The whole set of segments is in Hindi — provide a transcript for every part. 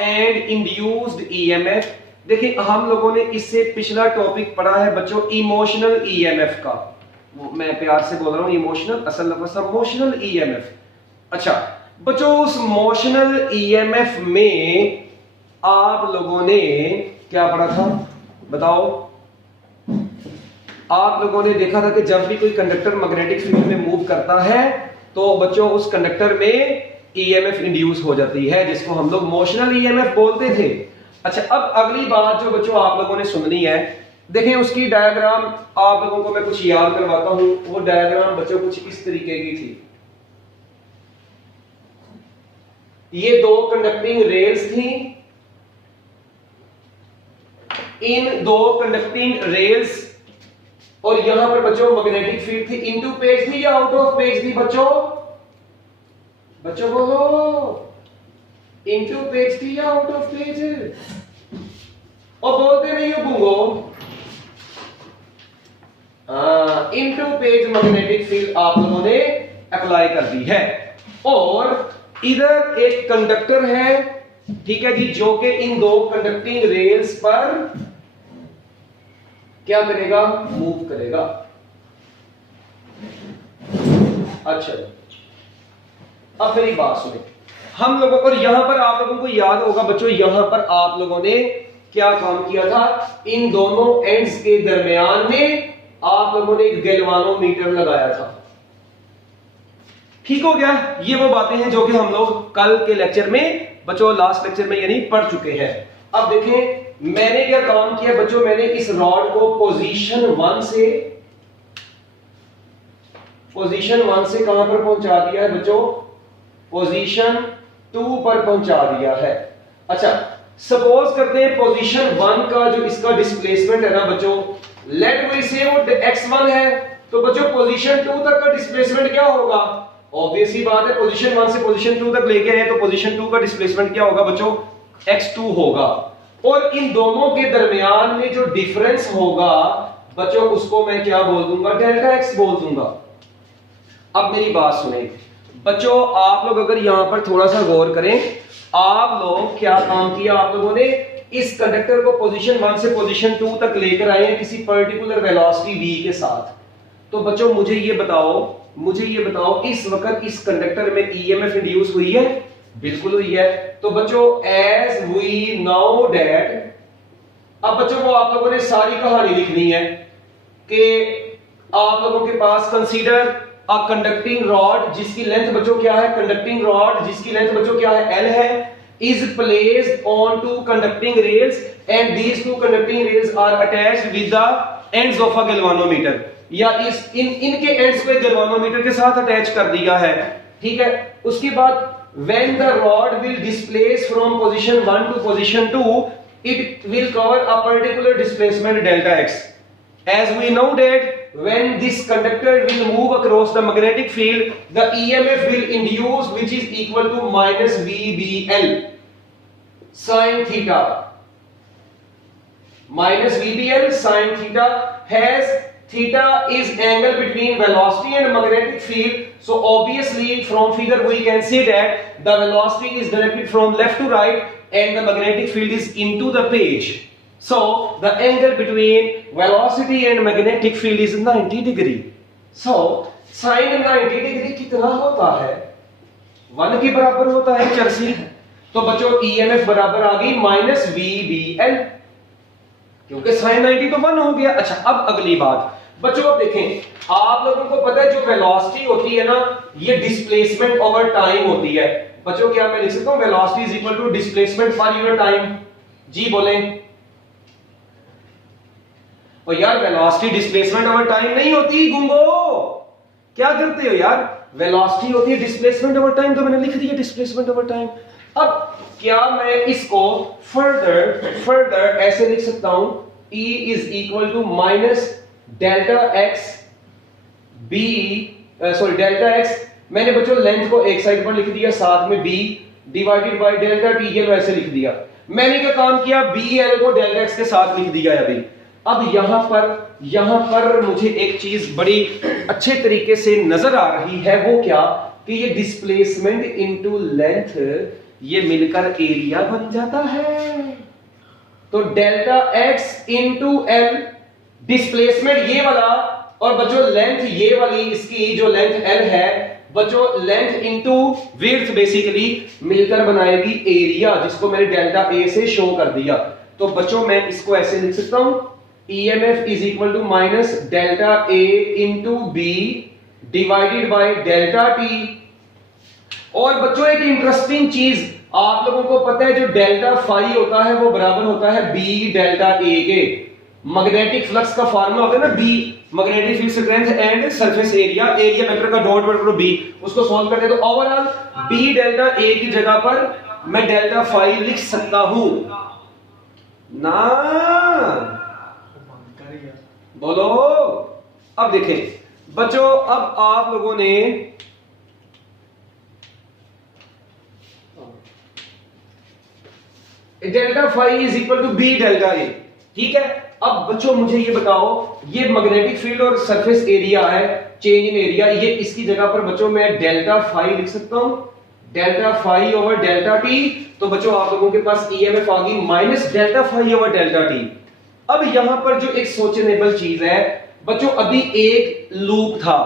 And induced EMF. देखिए हम लोगों ने इससे पिछला टॉपिक पढ़ा है बच्चों इमोशनल ईएमएफ का, मैं प्यार से बोल रहा हूं इमोशनल, असल लफ्ज़ मोशनल ईएमएफ। अच्छा बच्चों उस मोशनल ईएमएफ में आप लोगों ने क्या पढ़ा था बताओ? आप लोगों ने देखा था कि जब भी कोई कंडक्टर मैग्नेटिक फील्ड में मूव करता है तो बच्चों उस कंडक्टर में ईएमएफ इंड्यूस हो जाती है, जिसको हम लोग मोशनल ईएमएफ बोलते थे। अच्छा अब अगली बात जो बच्चों आप लोगों ने सुननी है, देखें उसकी डायग्राम आप लोगों को मैं कुछ याद करवाता हूं। वो डायग्राम बच्चों कुछ इस तरीके की थी। ये दो कंडक्टिंग रेल्स थी, इन दो कंडक्टिंग रेल्स और यहां पर बच्चों मैग्नेटिक फील्ड थी। इनटू पेज थी या आउट ऑफ पेज थी बच्चों? बच्चों बोलो, इनटू पेज थी या आउट ऑफ पेज? और बोलते नहीं हो गूंगो। इनटू पेज मैग्नेटिक फील्ड आप लोगों ने अप्लाई कर दी है। और इधर एक कंडक्टर है, ठीक है जी, जो कि इन दो कंडक्टिंग रेल्स पर क्या करेगा? मूव करेगा। अच्छा अब मेरी बात सुने, हम लोगों को यहां पर आप लोगों को याद होगा बच्चों, यहां पर आप लोगों ने क्या काम किया था? इन दोनों एंड्स के दरमियान में आप लोगों ने एक गैल्वानोमीटर लगाया था। ठीक हो गया? ये वो बातें हैं जो कि हम लोग कल के लेक्चर में बच्चों, लास्ट लेक्चर में यानी पढ़ चुके हैं। अब देखें मैंने क्या काम किया बच्चों, मैंने इस रॉड को पोजीशन 1 से कहां पर पहुंचा दिया है बच्चों? पोजीशन 2 पर पहुंचा दिया है। अच्छा सपोज करते हैं पोजीशन 1 का जो इसका डिस्प्लेसमेंट है ना बच्चों, लेट वी से वो x1 है, तो बच्चों पोजीशन 2 तक का डिस्प्लेसमेंट क्या होगा? ऑब्वियस ही बात है, पोजीशन 1 से पोजीशन 2 तक लेके आए तो पोजीशन 2 का डिस्प्लेसमेंट क्या होगा बच्चों? x2 होगा। और इन दोनों के दरमियान में जो डिफरेंस होगा बच्चों उसको मैं क्या बोल दूंगा? डेल्टा x बोल दूंगा। अब मेरी बात सुने बच्चों, आप लोग अगर यहां पर थोड़ा सा गौर करें, आप लोग क्या काम किया? आप लोगों ने इस कंडक्टर को पोजीशन 1 से पोजीशन 2 तक लेकर आए हैं किसी पर्टिकुलर वेलोसिटी v के साथ। तो बच्चों मुझे ये बताओ इस वक्त इस कंडक्टर में ईएमएफ इंड्यूस हुई है? बिल्कुल हुई है। तो बच्चों एज वी नो दैट, अब बच्चों को आप लोगों ने सारी कहानी लिखनी है कि आप लोगों के पास कंसीडर अ कंडक्टिंग रॉड जिसकी लेंथ बच्चों क्या है? कंडक्टिंग रॉड जिसकी लेंथ बच्चों क्या है? L है, is placed on two conducting rails and these two conducting rails are attached with the ends of a galvanometer, या इनके एंड्स को एक गैल्वानोमीटर के साथ अटैच कर दिया है। ठीक है, उसके बाद when the rod will displace from position 1 to position 2 it will cover a particular displacement delta x. As we know that when this conductor will move across the magnetic field the EMF will induce which is equal to minus VBL sin theta. Minus VBL sin theta has theta is angle between velocity and magnetic field, so obviously from figure we can see that the velocity is directed from left to right and the magnetic field is into the page, so the angle between velocity and magnetic field is 90 degree. So sin 90 degree कितना होता है? 1 के बराबर होता है चरसी। तो बच्चों EMF बराबर आ गई माइनस VBL, क्योंकि sin 90 तो 1 हो गया। अच्छा अब अगली बात बच्चों, अब देखें आप लोगों को पता है जो वेलोसिटी होती है ना, ये डिस्प्लेसमेंट ओवर टाइम होती है। बच्चों क्या मैं लिख सकता हूं? Velocity is equal to displacement per unit time. जी बोलें। और यार वेलोसिटी डिस्प्लेसमेंट ओवर टाइम नहीं होती गुंगो, क्या करते हो यार? वेलोसिटी होती है डिस्प्लेसमेंट ओवर टाइम, तो मैंने लिख दिया डिस्प्लेसमेंट ओवर टाइम। अब क्या मैं इसको फर्दर ऐसे लिख सकता हूं? E is equal to minus delta X delta X, मैंने बच्चों लेंथ को एक साइड पर लिख दिया, साथ में b divided by delta T L वैसे लिख दिया। मैंने क्या काम किया? बी एल को डेल्टा एक्स के साथ लिख दिया अभी। अब यहां पर मुझे एक चीज बड़ी अच्छे तरीके से नजर आ रही है, वो क्या कि ये डिस्प्लेसमेंट इनटू लेंथ ये मिलकर एरिया बन जाता है। तो delta x into L, displacement ये वाला, और बच्चों लेंथ ये वाली, इसकी जो लेंथ एल है बच्चों, लेंथ इंटू विड्थ बेसिकली मिलकर बनाएगी एरिया, जिसको मैंने डेल्टा ए से शो कर दिया। तो बच्चों मैं इसको ऐसे लिख सकता हूं, EMF is equal to minus delta A into B divided by delta T. और बच्चों एक इंटरेस्टिंग चीज, आप लोगों को पता है जो डेल्टा फाई होता है वो बराबर होता है बी डेल्टा ए के। मैग्नेटिक फ्लक्स का फार्मूला होता है ना B, magnetic field strength and surface area, area vector का डॉट प्रोडक्ट बी, उसको सॉल्व करते हैं तो ओवरऑल बी डेल्टा ए की जगह पर मैं डेल्टा फाई लिख सकता हूं ना। बोलो। अब देखें बच्चों, अब आप लोगों ने delta phi is equal to B delta A, ठीक है। अब बच्चों मुझे ये बताओ, ये मैग्नेटिक फील्ड और सरफेस एरिया है, चेंज इन एरिया, ये इसकी जगह पर बच्चों मैं डेल्टा फाई लिख सकता हूं, delta phi over delta T. तो बच्चों आप लोगों के पास EMF आ गई minus delta phi over delta T. अब यहां पर जो एक सोचनेबल चीज है बच्चों, अभी एक लूप था,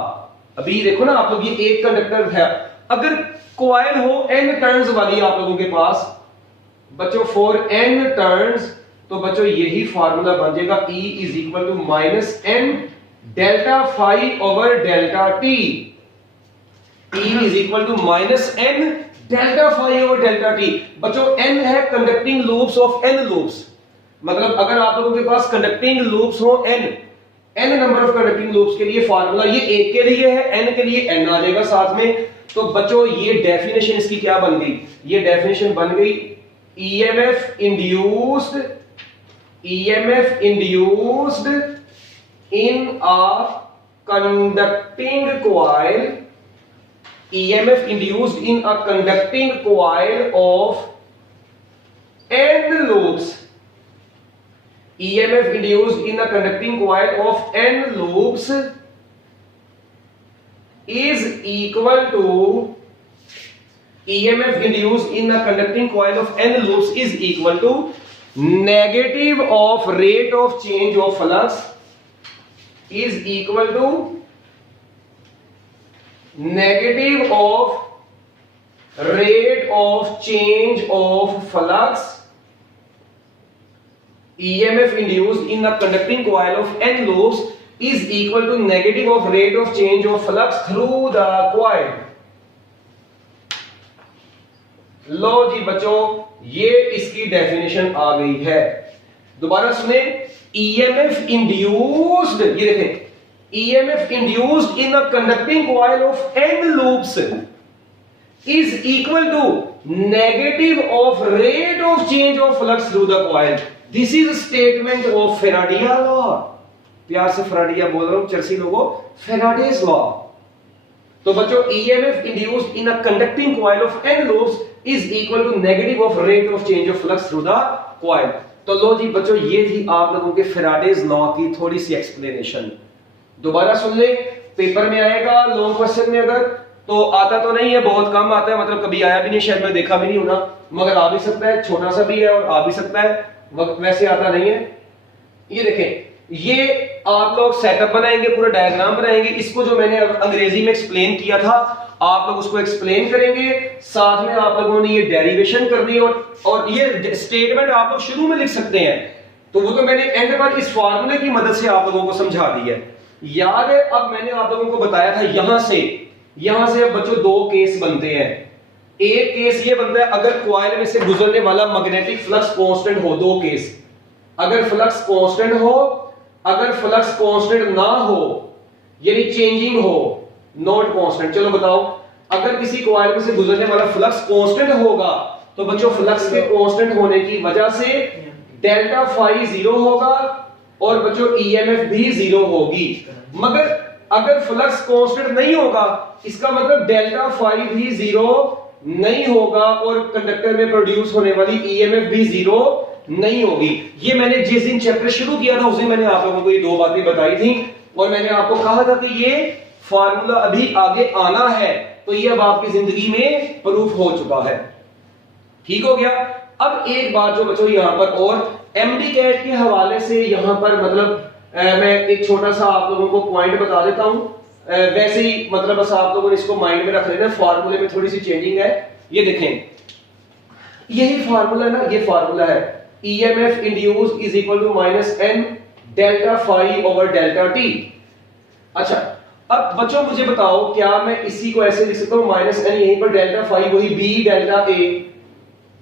अभी देखो ना आप लोग, ये एक कंडक्टर है, अगर कॉइल हो n टर्न्स वाली आप लोगों के पास बच्चों, फॉर n टर्न्स, तो बच्चों यही फार्मूला बन जाएगा E is equal to minus n delta phi over delta T. E is equal to minus n delta phi over delta T. बच्चों n है conducting loops of n loops, मतलब अगर आप लोगों के पास कंडक्टिंग लूप्स हो n number of conducting loops के लिए फार्मूला ये एक के लिए है, n के लिए n आ जाएगा साथ में। तो बच्चों ये डेफिनेशन इसकी क्या बन गई, ये डेफिनेशन बन गई EMF induced in a conducting coil, EMF induced in a conducting coil of n loops, EMF induced in a conducting coil of n loops is equal to EMF induced in a conducting coil of n loops is equal to negative of rate of change of flux is equal to negative of rate of change of flux, EMF induced in a conducting coil of n loops is equal to negative of rate of change of flux through the coil। लो जी बच्चों, ये इसकी डेफिनेशन आ गई है। दोबारा सुने, EMF induced, ये देखें, EMF induced in a conducting coil of n loops is equal to negative of rate of change of flux through the coil। This is a statement of Faraday law। प्यार से फैराडिया बोल रहा हूं चर्सी लोगों, Faraday's law। तो बच्चों EMF induced in a conducting coil of n loops is equal to negative of rate of change of flux through the coil। तो लो जी बच्चों, ये थी आप लोगों के Faraday's law की थोड़ी सी एक्सप्लेनेशन। दोबारा सुन ले, पेपर में आएगा लॉन्ग क्वेश्चन में, अगर तो आता तो नहीं है, बहुत कम आता है, मतलब कभी आया भी नहीं, शायद मैं देखा भी नहीं हूं ना, मगर आ भी सकता है, छोटा सा भी है और आ भी सकता है, वैसे आता नहीं है। ये देखें, ये आप लोग सेटअप बनाएंगे, पूरा डायग्राम बनाएंगे, इसको जो मैंने अंग्रेजी में एक्सप्लेन किया था आप लोग उसको एक्सप्लेन करेंगे, साथ में आप लोगों ने ये डेरिवेशन करनी है, और ये स्टेटमेंट आप लोग शुरू में लिख सकते हैं, तो वो तो मैंने एंड पर इस फार्मूले की मदद से आप लोगों को समझा दी है। याद है, अब मैंने आप लोगों को बताया था यहां से अब बच्चों दो केस बनते हैं। एक केस ये बनता है अगर कॉइल में से गुजरने वाला मैग्नेटिक फ्लक्स कांस्टेंट हो, दो केस, अगर फ्लक्स कांस्टेंट हो, अगर फ्लक्स कांस्टेंट ना हो, यानी चेंजिंग हो, नॉट कांस्टेंट। चलो बताओ, अगर किसी कॉइल में से गुजरने वाला फ्लक्स कांस्टेंट होगा तो बच्चों फ्लक्स के कांस्टेंट होने की वजह से डेल्टा फाई 0 होगा और बच्चों EMF भी 0 होगी। मगर अगर फ्लक्स कांस्टेंट नहीं होगा, इसका मतलब डेल्टा फाई भी 0 नहीं होगा और कंडक्टर में प्रोड्यूस होने वाली EMF भी 0 नहीं होगी। ये मैंने जिस दिन चैप्टर शुरू किया था उस दिन मैंने आप लोगों को ये दो बातें बताई थी, और मैंने आपको कहा था कि ये फार्मूला अभी आगे आना है, तो ये अब आपकी जिंदगी में प्रूफ हो चुका है। ठीक हो गया। अब एक बात जो बच्चों यहां पर और एमडी कैट के हवाले से यहां पर मतलब मैं एक छोटा सा आप लोगों को पॉइंट बता देता हूं, वैसे ही मतलब बस आप लोगों ने इसको माइंड में रख लेना, फार्मूले में थोड़ी सी चेंजिंग है। ये देखें, यही फार्मूला है ना, ये फार्मूला है EMF induced is equal to minus n delta phi over delta T. अच्छा, अब बच्चों मुझे बताओ क्या मैं इसी को ऐसे लिख सकता हूं माइनस n यहीं पर डेल्टा फाई वही b delta a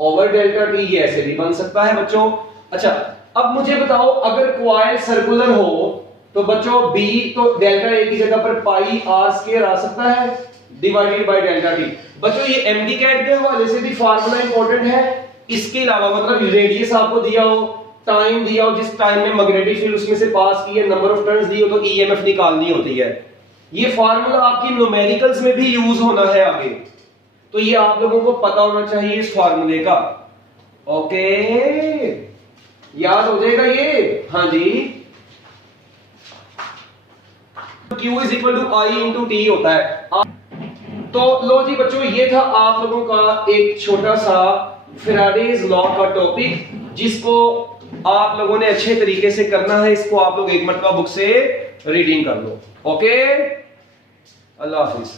over delta T, ये ऐसे भी बन सकता है बच्चों। अच्छा, अब मुझे बताओ अगर कॉइल सर्कुलर हो तो बच्चों b तो डेल्टा a की जगह पर पाई r स्क्वायर आ सकता है डिवाइडेड बाय डेल्टा टी। बच्चों ये एमडी कैट के हवाले से भी फार्मूला इंपॉर्टेंट है। इसके अलावा मतलब रेडियस आपको दिया हो, टाइम दिया हो, जिस टाइम में मैग्नेटिक फील्ड उसमें से पास की है, नंबर ऑफ टर्न्स दी हो तो ईएमएफ निकालनी होती है। ये फार्मूला आपकी न्यूमेरिकल्स में भी यूज होना है आगे, तो ये आप लोगों को पता होना चाहिए इस फार्मूले का। ओके, याद हो जाएगा ये? हाँ जी, Q is equal to I into T होता है। तो लो जी बच्चों, ये था आप लोगों का एक छोटा सा फैराडेज लॉ का टॉपिक, जिसको आप लोगों ने अच्छे तरीके से करना है। इसको आप लोग एक मरतबा बुक से रीडिंग कर लो। ओके, अल्लाह हाफिज।